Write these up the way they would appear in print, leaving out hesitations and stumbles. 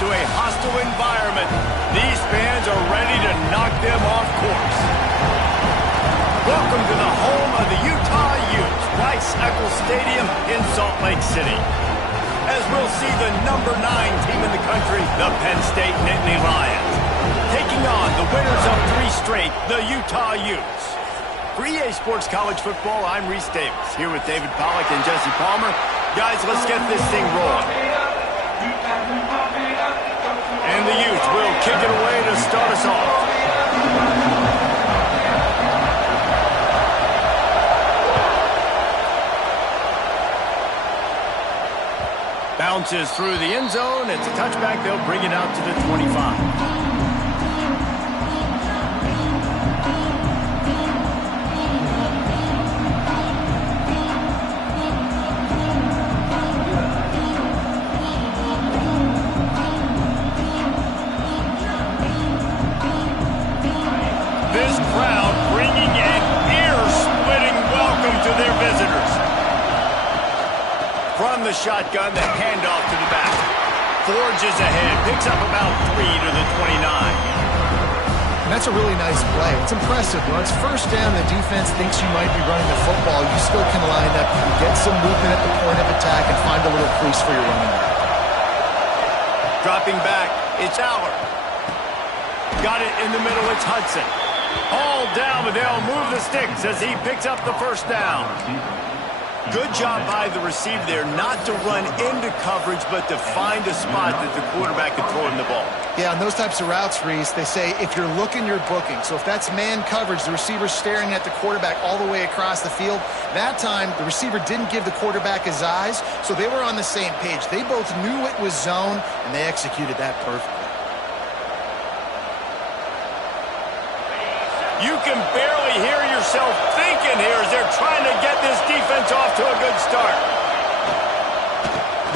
to a hostile environment. These fans are ready to knock them off course. Welcome to the home of the Utah Utes, Rice-Eccles Stadium in Salt Lake City. As we'll see the number 9 team in the country, the Penn State Nittany Lions, taking on the winners of 3 straight, the Utah Utes. For EA Sports College Football, I'm Reese Davis, here with David Pollack and Jesse Palmer. Guys, let's get this thing rolling. And the Utes will kick it away to start us off. Bounces through the end zone. It's a touchback. They'll bring it out to the 25. From the shotgun, the handoff to the back. Forges ahead, picks up about 3 to the 29. And that's a really nice play. It's impressive. When it's first down, the defense thinks you might be running the football. You still can line up, you can get some movement at the point of attack and find a little crease for your running back. Dropping back, it's Aller. Got it in the middle, it's Hudson. All down, but they'll move the sticks as he picks up the first down. Good job by the receiver there not to run into coverage, but to find a spot that the quarterback can throw him the ball. Yeah, on those types of routes, Reese, they say if you're looking, you're booking. So if that's man coverage, the receiver's staring at the quarterback all the way across the field. That time, the receiver didn't give the quarterback his eyes, so they were on the same page. They both knew it was zone, and they executed that perfectly. You can barely hear yourself thinking here as they're trying to get this defense off to a good start.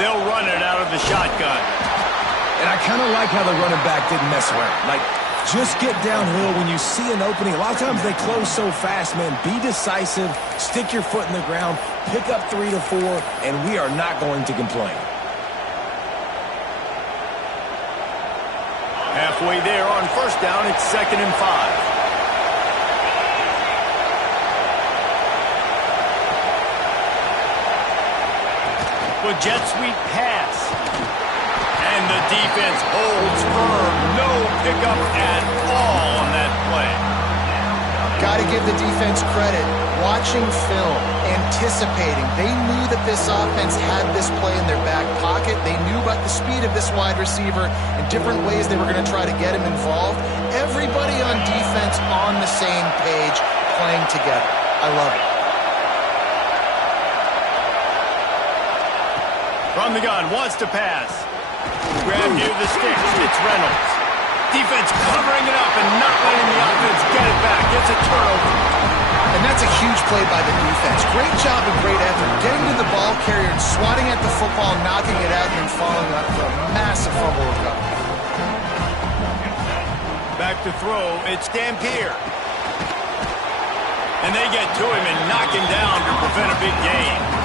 They'll run it out of the shotgun. And I kind of like how the running back didn't mess around. Like, just get downhill when you see an opening. A lot of times they close so fast, man. Be decisive, stick your foot in the ground, pick up 3 to 4, and we are not going to complain. Halfway there on first down, it's 2nd and 5. With jet sweep pass. And the defense holds firm. No pickup at all on that play. Got to give the defense credit. Watching film, anticipating. They knew that this offense had this play in their back pocket. They knew about the speed of this wide receiver and different ways they were going to try to get him involved. Everybody on defense on the same page, playing together. I love it. From the gun, wants to pass. Grab near the sticks, it's Reynolds. Defense covering it up and not letting the offense get it back. It's a turnover. And that's a huge play by the defense. Great job and great effort. Getting to the ball carrier and swatting at the football, knocking it out, and then following up for a massive fumble recovery. Back to throw, it's Dampier. And they get to him and knock him down to prevent a big gain.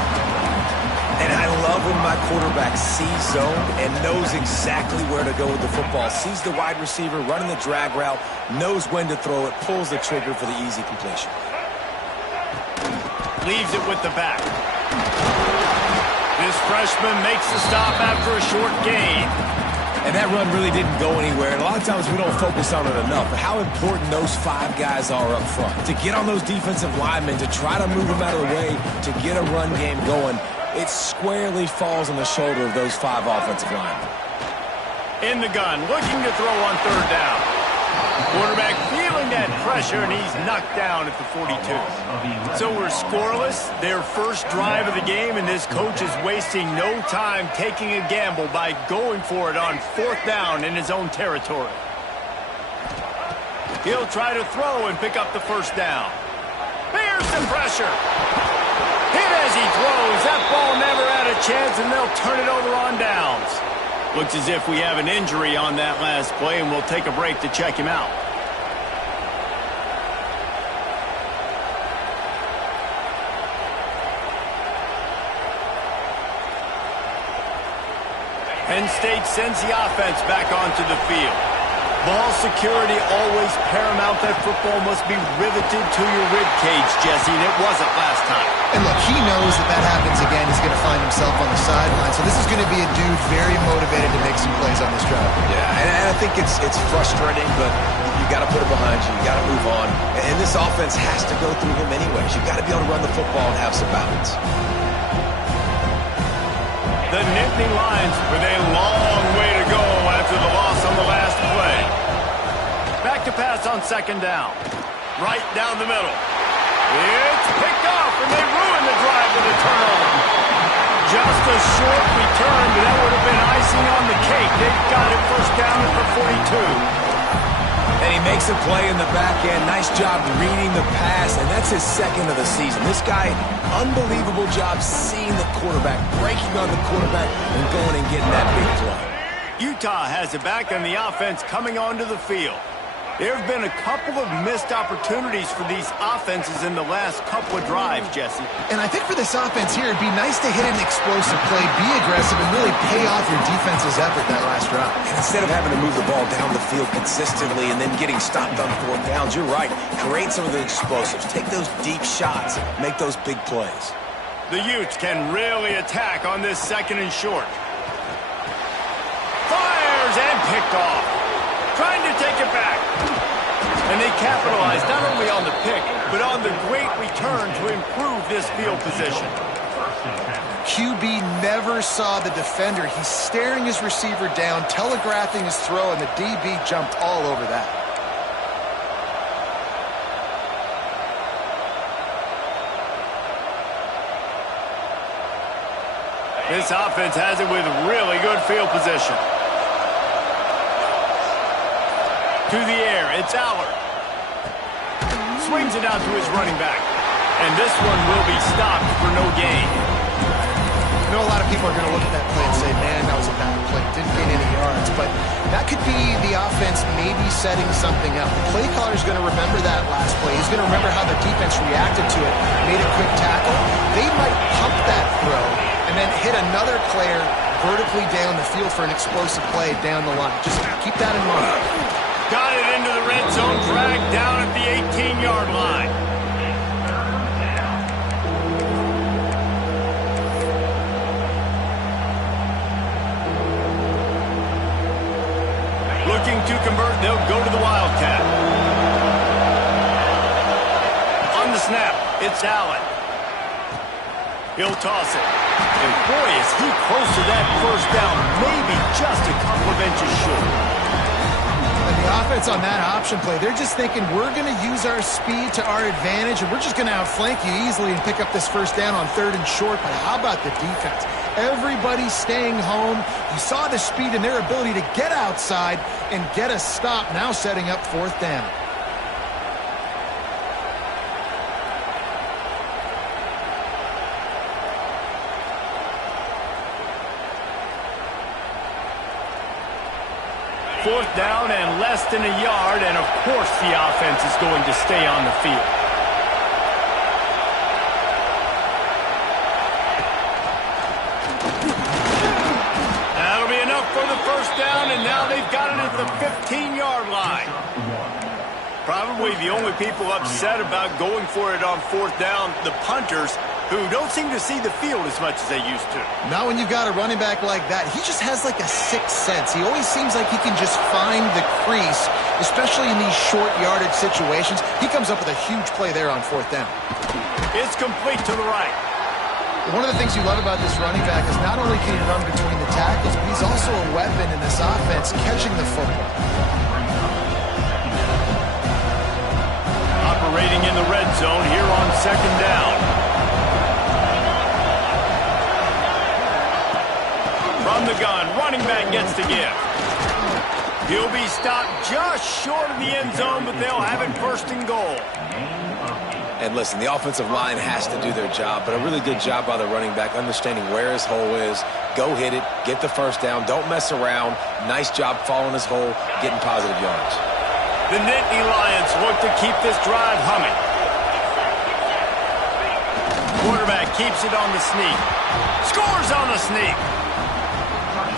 And I love when my quarterback sees zone and knows exactly where to go with the football. Sees the wide receiver running the drag route, knows when to throw it, pulls the trigger for the easy completion. Leaves it with the back. This freshman makes the stop after a short gain. And that run really didn't go anywhere. And a lot of times we don't focus on it enough. But how important those 5 guys are up front. To get on those defensive linemen, to try to move them out of the way, to get a run game going. It squarely falls on the shoulder of those 5 offensive linemen. In the gun, looking to throw on 3rd down. Quarterback feeling that pressure, and he's knocked down at the 42. So we're scoreless, their first drive of the game, and this coach is wasting no time taking a gamble by going for it on 4th down in his own territory. He'll try to throw and pick up the first down. Bears some pressure. Hit as he throws. That ball never had a chance, and they'll turn it over on downs. Looks as if we have an injury on that last play, and we'll take a break to check him out. Penn State sends the offense back onto the field. Ball security always paramount. That football must be riveted to your rib cage, Jesse, and it wasn't last time. And look, he knows that that happens again. He's going to find himself on the sideline. So this is going to be a dude very motivated to make some plays on this drive. Yeah, and I think it's frustrating, but you got to put it behind you. You got to move on. And this offense has to go through him anyways. You got to be able to run the football and have some balance. The Nittany Lions with a long way to go after the loss on the last play. Back to pass on second down. Right down the middle. It's picked off, and they ruin the drive with a turnover. Just a short return, but that would have been icing on the cake. They've got it first down at the 42. And he makes a play in the back end. Nice job reading the pass, and that's his second of the season. This guy, unbelievable job seeing the quarterback, breaking on the quarterback, and going and getting that big play. Utah has it back on the offense coming onto the field. There have been a couple of missed opportunities for these offenses in the last couple of drives, Jesse. And I think for this offense here, it'd be nice to hit an explosive play, be aggressive, and really pay off your defense's effort that last drive. And instead of having to move the ball down the field consistently and then getting stopped on fourth downs, you're right. Create some of the explosives. Take those deep shots. Make those big plays. The Utes can really attack on this second and short. Fires and picked off. Trying to take it back. And they capitalize not only on the pick, but on the great return to improve this field position. QB never saw the defender. He's staring his receiver down, telegraphing his throw, and the DB jumped all over that. This offense has it with really good field position. To the air, it's Allard. Swings it out to his running back. And this one will be stopped for no gain. I know a lot of people are going to look at that play and say, man, that was a bad play. Didn't gain any yards. But that could be the offense maybe setting something up. The play caller is going to remember that last play. He's going to remember how the defense reacted to it, made a quick tackle. They might pump that throw and then hit another player vertically down the field for an explosive play down the line. Just keep that in mind. Got it into the red zone, dragged down at the 18-yard line. Looking to convert, they'll go to the Wildcat. On the snap, it's Allen. He'll toss it. And boy, is he close to that first down, maybe just a couple of inches short. And the offense on that option play, they're just thinking we're going to use our speed to our advantage and we're just going to outflank you easily and pick up this first down on third and short. But how about the defense? Everybody's staying home. You saw the speed and their ability to get outside and get a stop, now setting up fourth down. Fourth down and less than a yard, and of course the offense is going to stay on the field. That'll be enough for the first down, and now they've got it at the 15-yard line. Probably the only people upset about going for it on fourth down, the punters, who don't seem to see the field as much as they used to. Not when you've got a running back like that. He just has like a sixth sense. He always seems like he can just find the crease, especially in these short yardage situations. He comes up with a huge play there on fourth down. It's complete to the right. One of the things you love about this running back is not only can he run between the tackles, but he's also a weapon in this offense, catching the football. Operating in the red zone here on second down. From the gun, running back gets the give. He'll be stopped just short of the end zone, but they'll have it first and goal. And listen, the offensive line has to do their job, but a really good job by the running back, understanding where his hole is. Go hit it, get the first down, don't mess around. Nice job following his hole, getting positive yards. The Nittany Lions look to keep this drive humming. Quarterback keeps it on the sneak. Scores on the sneak.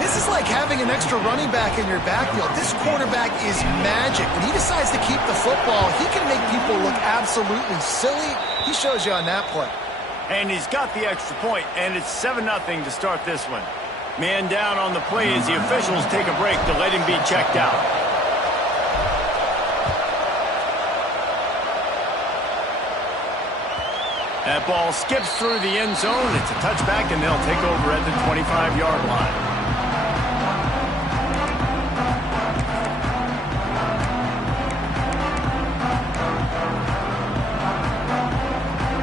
This is like having an extra running back in your backfield. This quarterback is magic. When he decides to keep the football, he can make people look absolutely silly. He shows you on that play. And he's got the extra point, and it's 7-0 to start this one. Man down on the play as the officials take a break to let him be checked out. That ball skips through the end zone. It's a touchback, and they'll take over at the 25-yard line.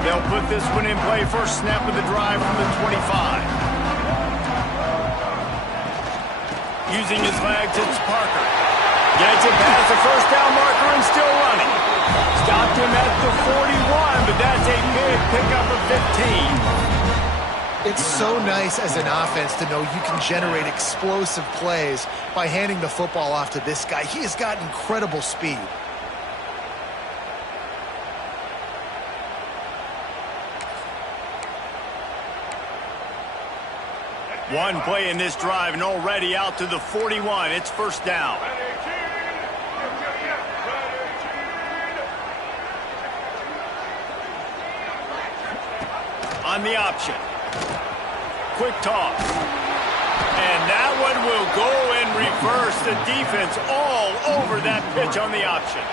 They'll put this one in play. First snap of the drive from the 25. Using his legs, it's Parker. Gets it past the first down marker and still running. Stopped him at the 41, but that's a big pickup of 15. It's so nice as an offense to know you can generate explosive plays by handing the football off to this guy. He has got incredible speed. One play in this drive and already out to the 41. It's first down. On the option. Quick toss. And that one will go in reverse. The defense all over that pitch on the option.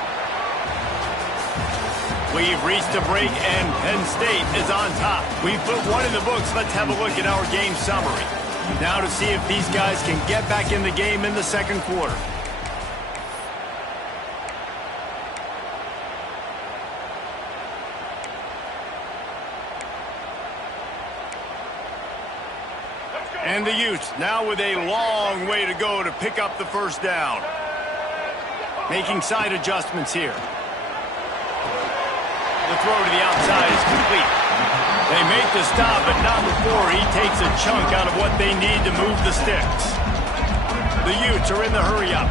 We've reached a break and Penn State is on top. We've put one in the books. Let's have a look at our game summary. Now to see if these guys can get back in the game in the second quarter. And the Utes now with a long way to go to pick up the first down. Making side adjustments here. The throw to the outside is complete. They make the stop, but not before he takes a chunk out of what they need to move the sticks. The Utes are in the hurry-up.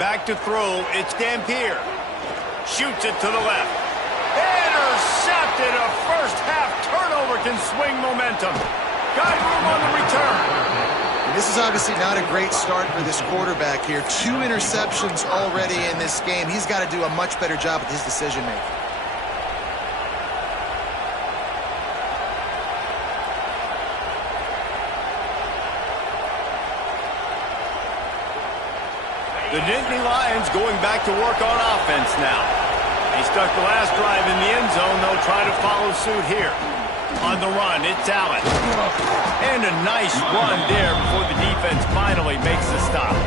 Back to throw, it's Dampier. Shoots it to the left. Intercepted. A first-half turnover can swing momentum. Got room on the return. This is obviously not a great start for this quarterback here. 2 interceptions already in this game. He's got to do a much better job with his decision-making. The Nittany Lions going back to work on offense now. They stuck the last drive in the end zone. They'll try to follow suit here. On the run, it's Allen. And a nice run there before the defense finally makes the stop.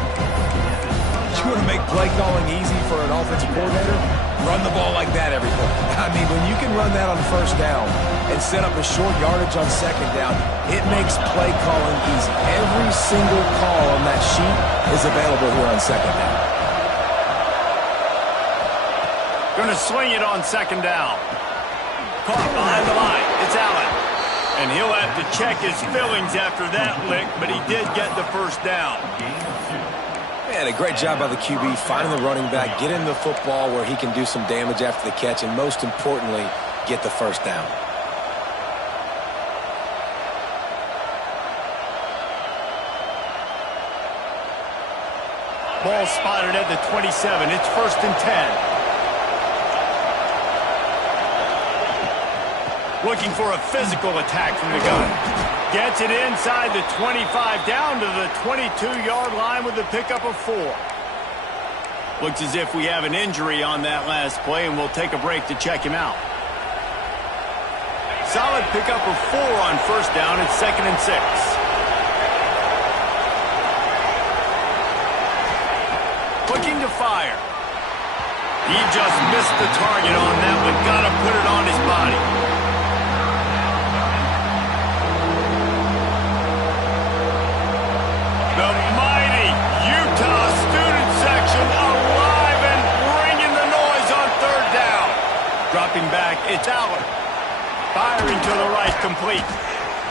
You want to make play calling easy for an offensive coordinator? Run the ball like that every play. I mean, when you can run that on first down and set up a short yardage on second down, it makes play calling easy. Every single call on that sheet is available here on second down. Going to swing it on second down. Caught behind the line. It's Allen. And he'll have to check his fillings after that lick, but he did get the first down. Man, a great job by the QB finding the running back, getting the football where he can do some damage after the catch, and most importantly, get the first down. Ball spotted at the 27. It's first and 10. Looking for a physical attack from the gun. Gets it inside the 25, down to the 22-yard line with a pickup of 4. Looks as if we have an injury on that last play, and we'll take a break to check him out. Solid pickup of 4 on first down. It's second and 6. Looking to fire. He just missed the target on that one. Got to put it on his body. The mighty Utah student section alive and bringing the noise on third down. Dropping back, it's Allen. Firing to the right, complete.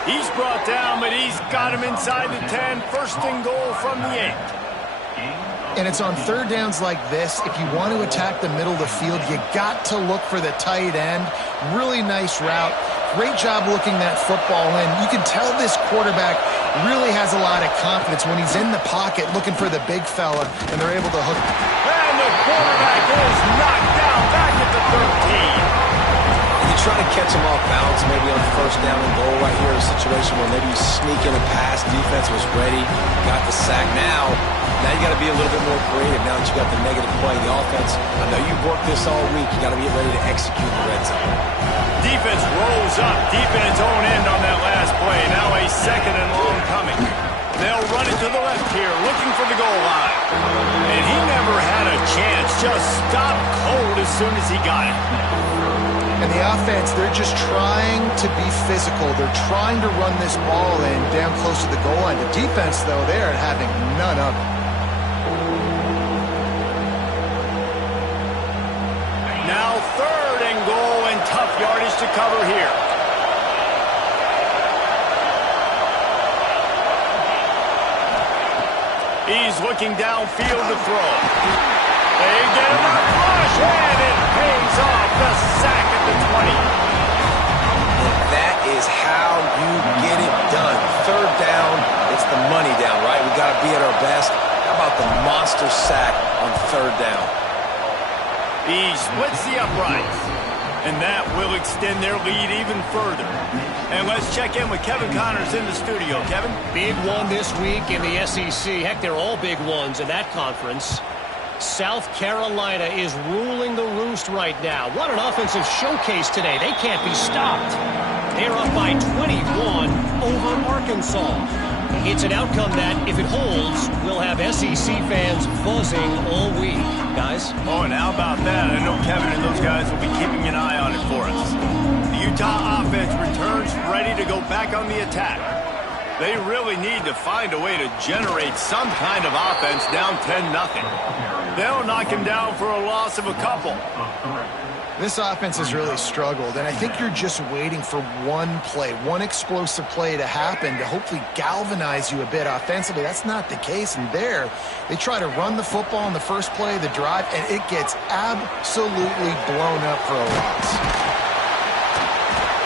He's brought down, but he's got him inside the 10. First and goal from the 8. And it's on third downs like this. If you want to attack the middle of the field, you got to look for the tight end. Really nice route. Great job looking that football in. You can tell this quarterback really has a lot of confidence when he's in the pocket looking for the big fella, and they're able to hook. And the quarterback is knocked down back at the 13. You try to catch him off balance, maybe on first down and goal right here in a situation where maybe you sneak in a pass, defense was ready, got the sack. Now you got to be a little bit more creative now that you got the negative play. The offense, I know you've worked this all week. You got to get ready to execute the red zone. Defense rolls up deep in its own end on that last play. Now a second and long coming. They'll run it to the left here, looking for the goal line. And he never had a chance. Just stopped cold as soon as he got it. And the offense, they're just trying to be physical. They're trying to run this ball in down close to the goal line. The defense, though, they're having none of it. Now third and goal, and tough yardage to cover here. He's looking downfield to throw. They get him a rush, and it pays off. The sack at the 20. And that is how you get it done. Third down, it's the money down, right? We got to be at our best. How about the monster sack on third down? He splits the uprights, and that will extend their lead even further. And let's check in with Kevin Connors in the studio. Kevin? Big one this week in the SEC. Heck, they're all big ones in that conference. South Carolina is ruling the roost right now. What an offensive showcase today. They can't be stopped. They're up by 21 over Arkansas. It's an outcome that, if it holds, will have SEC fans buzzing all week. Guys? Oh, and how about that? I know Kevin and those guys will be keeping an eye on it for us. The Utah offense returns ready to go back on the attack. They really need to find a way to generate some kind of offense down 10-0. They'll knock him down for a loss of a couple. This offense has really struggled, and I think you're just waiting for one play, one explosive play to happen to hopefully galvanize you a bit offensively. That's not the case, and there, they try to run the football in the first play of the drive, and it gets absolutely blown up for a loss.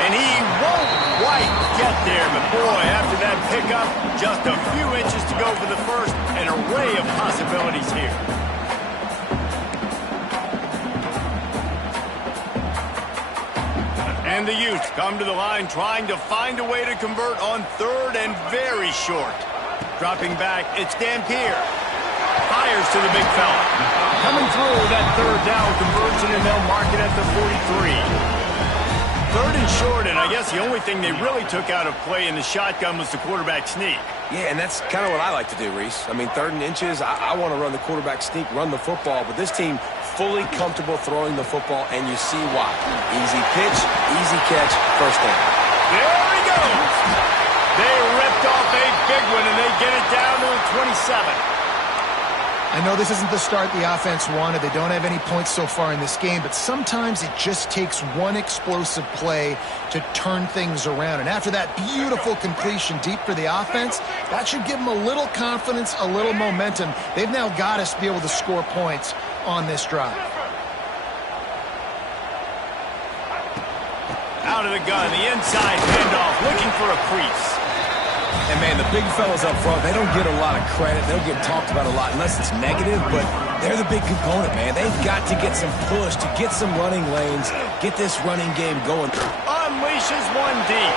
And he won't quite get there, but boy, after that pickup, just a few inches to go for the first, an array of possibilities here. And the Utes come to the line trying to find a way to convert on third and very short. Dropping back, it's Dampier. Fires to the big fella. Coming through that third down conversion, and they'll mark it at the 43. Third and short, and I guess the only thing they really took out of play in the shotgun was the quarterback sneak. Yeah, and that's kind of what I like to do, Reese. I mean, third and inches, I want to run the quarterback sneak, run the football, but this team fully comfortable throwing the football, and you see why. Easy pitch, easy catch, first down. There he goes. They ripped off a big one, and they get it down to the 27. I know this isn't the start the offense wanted. They don't have any points so far in this game, but sometimes it just takes one explosive play to turn things around. And after that beautiful completion deep for the offense, that should give them a little confidence, a little momentum. They've now got us to be able to score points on this drive. Out of the gun, the inside handoff, looking for a crease. And, man, the big fellas up front, they don't get a lot of credit. They don't get talked about a lot unless it's negative, but they're the big component, man. They've got to get some push, to get some running lanes, get this running game going. Unleashes one deep.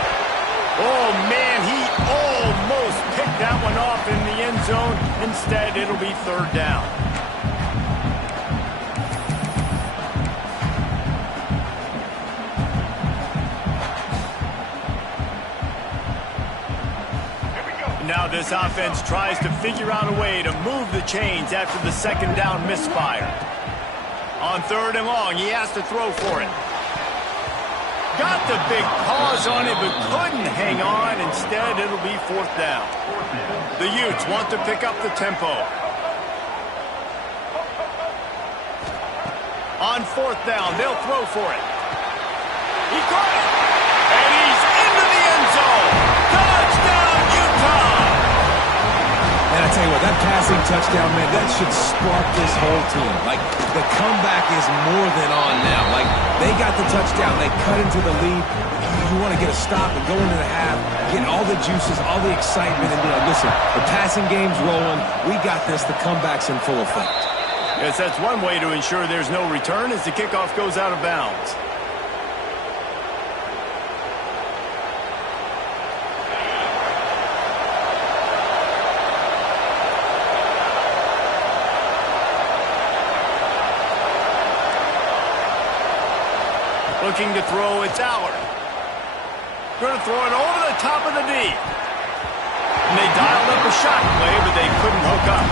Oh, man, he almost picked that one off in the end zone. Instead, it'll be third down. Now this offense tries to figure out a way to move the chains after the second down misfire. On third and long, he has to throw for it. Got the big pause on it, but couldn't hang on. Instead, it'll be fourth down. The Utes want to pick up the tempo. On fourth down, they'll throw for it. He caught it, and he's into the end zone. passing touchdown, man, that should spark this whole team. Like, the comeback is more than on now. Like, they got the touchdown. They cut into the lead. You want to get a stop and go into the half, get all the juices, all the excitement, and be like, listen, the passing game's rolling. We got this. The comeback's in full effect. Yes, that's one way to ensure there's no return as the kickoff goes out of bounds. Looking to throw, it's Allard. Going to throw it over the top of the knee. And they dialed up a shot play, but they couldn't hook up.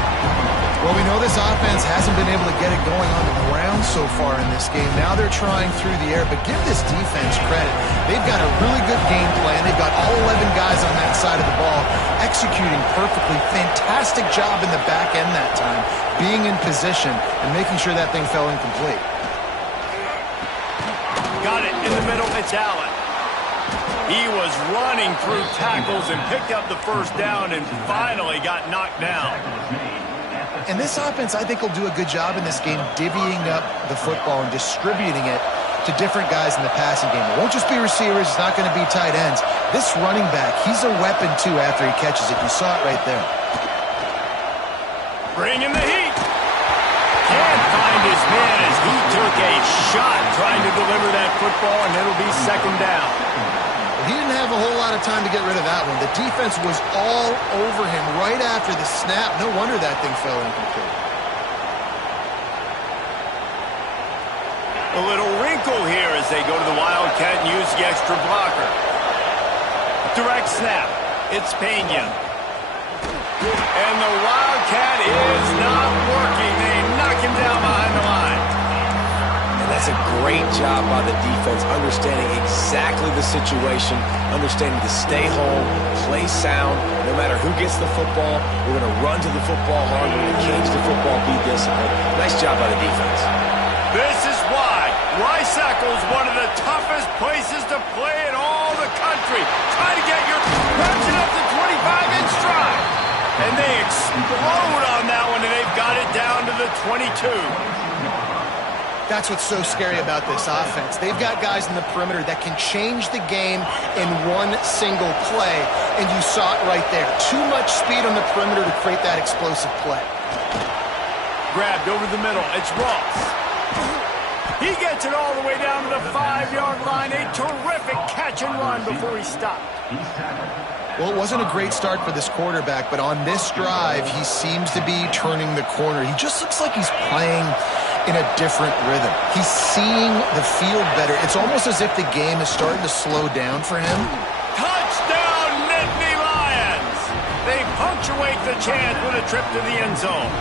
Well, we know this offense hasn't been able to get it going on the ground so far in this game. Now they're trying through the air, but give this defense credit. They've got a really good game plan. They've got all 11 guys on that side of the ball executing perfectly. Fantastic job in the back end that time, being in position and making sure that thing fell incomplete. Got it in the middle, it's Allen. He was running through tackles and picked up the first down and finally got knocked down. And this offense, I think, will do a good job in this game divvying up the football and distributing it to different guys in the passing game. It won't just be receivers. It's not going to be tight ends. This running back, he's a weapon, too, after he catches it. You saw it right there. Bringing the heat. Can't find his man as he took a shot trying to deliver that football, and it'll be second down. He didn't have a whole lot of time to get rid of that one. The defense was all over him right after the snap. No wonder that thing fell incomplete. A little wrinkle here as they go to the Wildcat and use the extra blocker. Direct snap. It's Pena. And the Wildcat is not working. They knock him down behind the line. And that's a great job by the defense, understanding exactly the situation, understanding to stay home, play sound. No matter who gets the football, we're going to run to the football hard. We're going to cage the football, be disciplined. Nice job by the defense. This is why Rice-Eccles, one of the toughest places to play in all the country. Try to get your reps up to 25-inch stride. And they explode on that one, and they've got it down to the 22. That's what's so scary about this offense. They've got guys in the perimeter that can change the game in one single play, and you saw it right there. Too much speed on the perimeter to create that explosive play. Grabbed over the middle. It's Ross. He gets it all the way down to the 5-yard line. A terrific catch and run before he stopped. Well, it wasn't a great start for this quarterback, but on this drive, he seems to be turning the corner. He just looks like he's playing in a different rhythm. He's seeing the field better. It's almost as if the game is starting to slow down for him. Touchdown, Nittany Lions! They punctuate the chance with a trip to the end zone.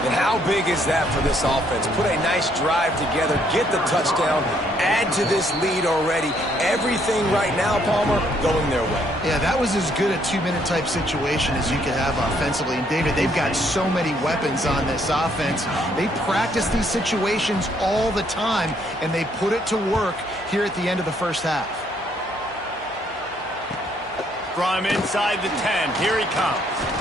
And how big is that for this offense? Put a nice drive together, get the touchdown, add to this lead already. Everything right now, Palmer, going their way. Yeah, that was as good a two-minute type situation as you could have offensively. And, David, they've got so many weapons on this offense. They practice these situations all the time, and they put it to work here at the end of the first half. From inside the 10, here he comes.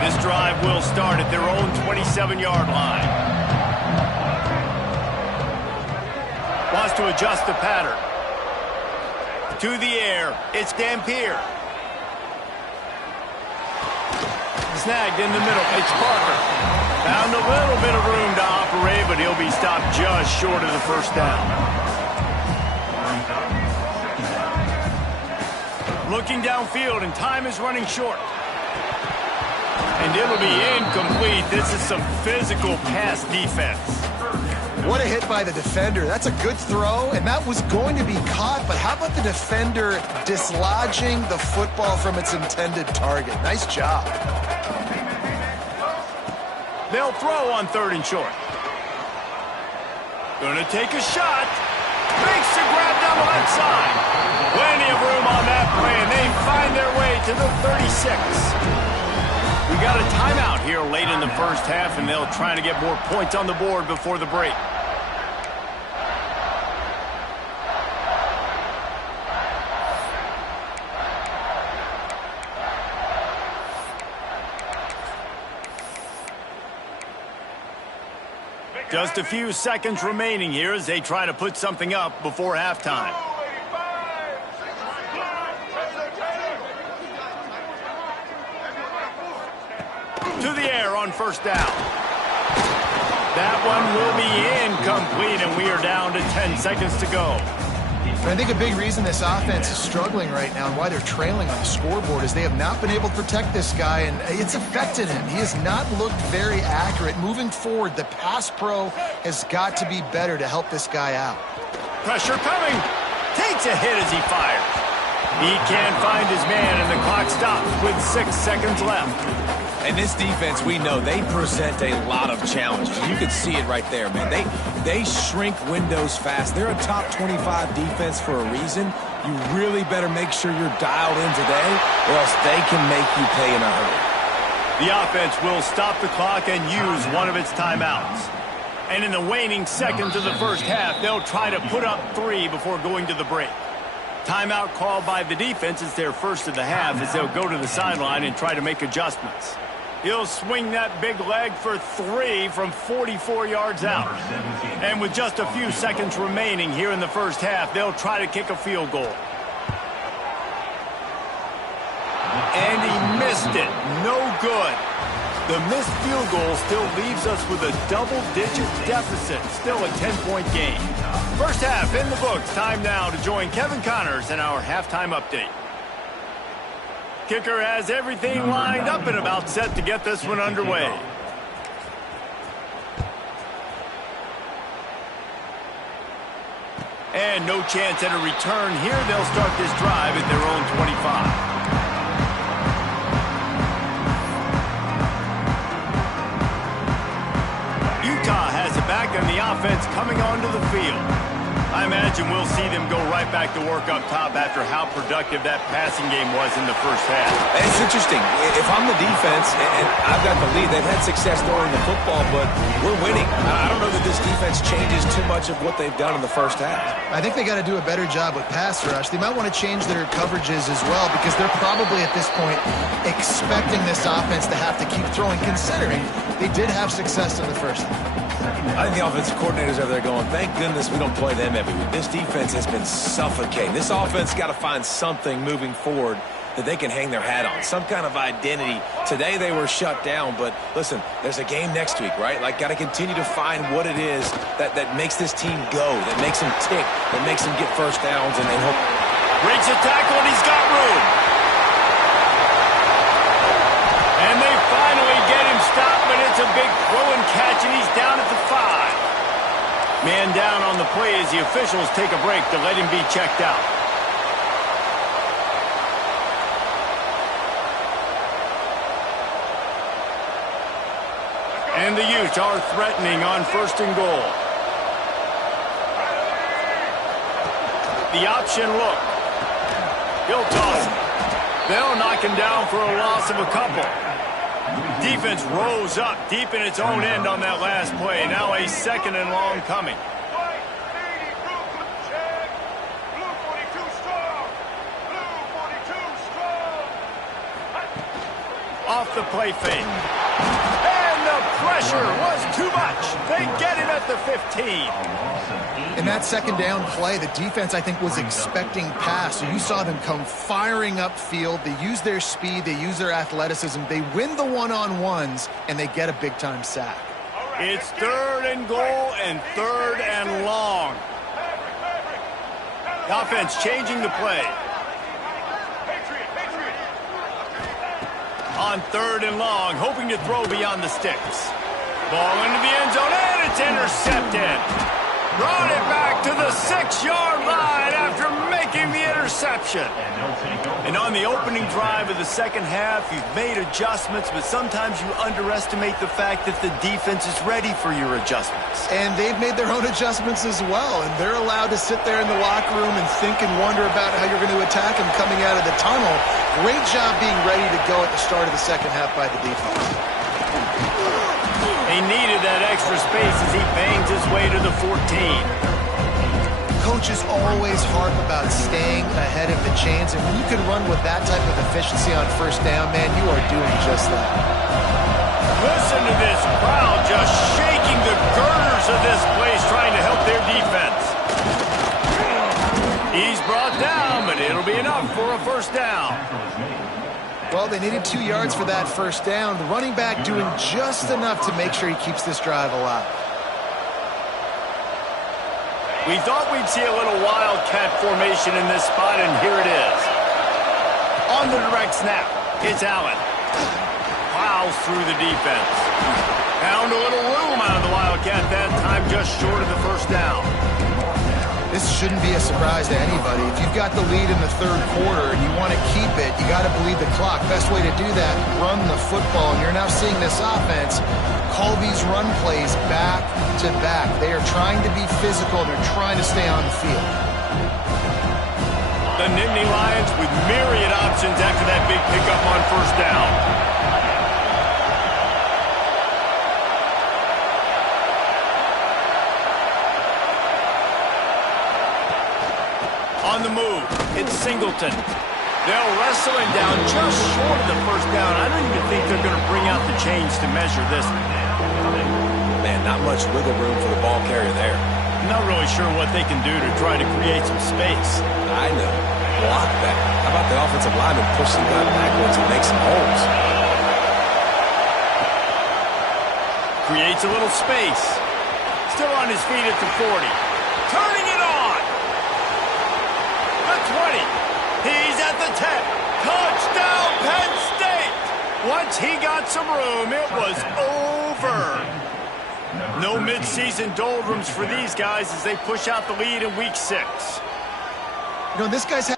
This drive will start at their own 27-yard line. Wants to adjust the pattern. To the air, it's Dampier. Snagged in the middle, it's Parker. Found a little bit of room to operate, but he'll be stopped just short of the first down. Looking downfield, and time is running short. And it'll be incomplete. This is some physical pass defense. What a hit by the defender. That's a good throw, and that was going to be caught, but how about the defender dislodging the football from its intended target? Nice job. They'll throw on 3rd and short. Gonna take a shot. Makes the grab down the left side. Plenty of room on that play, and they find their way to the 36. We got a timeout here late in the first half, and they'll try to get more points on the board before the break. Just a few seconds remaining here as they try to put something up before halftime. To the air on first down. That one will be incomplete, and we are down to 10 seconds to go. I think a big reason this offense is struggling right now and why they're trailing on the scoreboard is they have not been able to protect this guy, and it's affected him. He has not looked very accurate. Moving forward, the pass pro has got to be better to help this guy out. Pressure coming. Takes a hit as he fires. He can't find his man, and the clock stops with 6 seconds left. And this defense, we know, they present a lot of challenges. You can see it right there, man. They shrink windows fast. They're a top 25 defense for a reason. You really better make sure you're dialed in today, or else they can make you pay in a hurry. The offense will stop the clock and use one of its timeouts. And in the waning seconds of the first half, they'll try to put up 3 before going to the break. Timeout called by the defense is their first of the half as they'll go to the sideline and try to make adjustments. He'll swing that big leg for 3 from 44 yards out. And with just a few seconds remaining here in the first half, they'll try to kick a field goal. And he missed it. No good. The missed field goal still leaves us with a double-digit deficit. Still a 10-point game. First half in the books. Time now to join Kevin Connors in our halftime update. Kicker has everything lined up and about set to get this one underway. And no chance at a return here. They'll start this drive at their own 25. Utah has it back, and the offense coming onto the field. I imagine we'll see them go right back to work up top after how productive that passing game was in the first half. It's interesting. If I'm the defense and I've got the lead, they've had success throwing the football, but we're winning. I don't know that this defense changes too much of what they've done in the first half. I think they got to do a better job with pass rush. They might want to change their coverages as well because they're probably at this point expecting this offense to have to keep throwing, considering they did have success in the first half. I think the offensive coordinators over there going, thank goodness we don't play them every week. This defense has been suffocating. This offense got to find something moving forward that they can hang their hat on, some kind of identity. Today they were shut down, but listen, there's a game next week, right? Like, got to continue to find what it is that makes this team go, that makes them tick, that makes them get first downs, and hope. Breaks a tackle, and he's got room. And they finally get him stopped, but it's a big throw and catch, and he's down at the 5. Man down on the play as the officials take a break to let him be checked out. And the Utes are threatening on first and goal. The option look. He'll toss it. They'll knock him down for a loss of a couple. Defense rose up deep in its own end on that last play. Now a second and long coming. Off the play fake. And the pressure was too much. They get him at the 15. In that second down play, the defense, I think, was expecting pass. So you saw them come firing upfield. They use their speed. They use their athleticism. They win the one-on-ones, and they get a big-time sack. It's third and goal and third and long. The offense changing the play. On third and long, hoping to throw beyond the sticks. Ball into the end zone, and it's intercepted. Brought it back to the 6-yard line after making the interception. And on the opening drive of the second half, you've made adjustments, but sometimes you underestimate the fact that the defense is ready for your adjustments. And they've made their own adjustments as well, and they're allowed to sit there in the locker room and think and wonder about how you're going to attack them coming out of the tunnel. Great job being ready to go at the start of the second half by the defense. He needed that extra space as he bangs his way to the 14. Coaches always harp about staying ahead of the chains, and when you can run with that type of efficiency on first down, man, you are doing just that. Listen to this crowd just shaking the girders of this place trying to help their defense. He's brought down, but it'll be enough for a first down. Well, they needed 2 yards for that first down. The running back doing just enough to make sure he keeps this drive alive. We thought we'd see a little wildcat formation in this spot, and here it is. On the direct snap, it's Allen. Plows through the defense. Found a little room out of the wildcat that time, just short of the first down. This shouldn't be a surprise to anybody. If you've got the lead in the third quarter and you want to keep it, you got to bleed the clock. Best way to do that, run the football. And you're now seeing this offense call these run plays back to back. They are trying to be physical, and they're trying to stay on the field. The Nittany Lions with myriad options after that big pickup on first down. On the move, it's Singleton. They'll wrestle him down just short of the first down. I don't even think they're going to bring out the chains to measure this. Man, not much wiggle room for the ball carrier there. I'm not really sure what they can do to try to create some space. I know. Block that. How about the offensive lineman push some guy backwards and make some holes? Creates a little space. Still on his feet at the 40. Turning it on. The 20. He's at the 10. Touchdown, Penn State. Once he got some room, it was over. No midseason doldrums for these guys as they push out the lead in week 6. You know, this guy's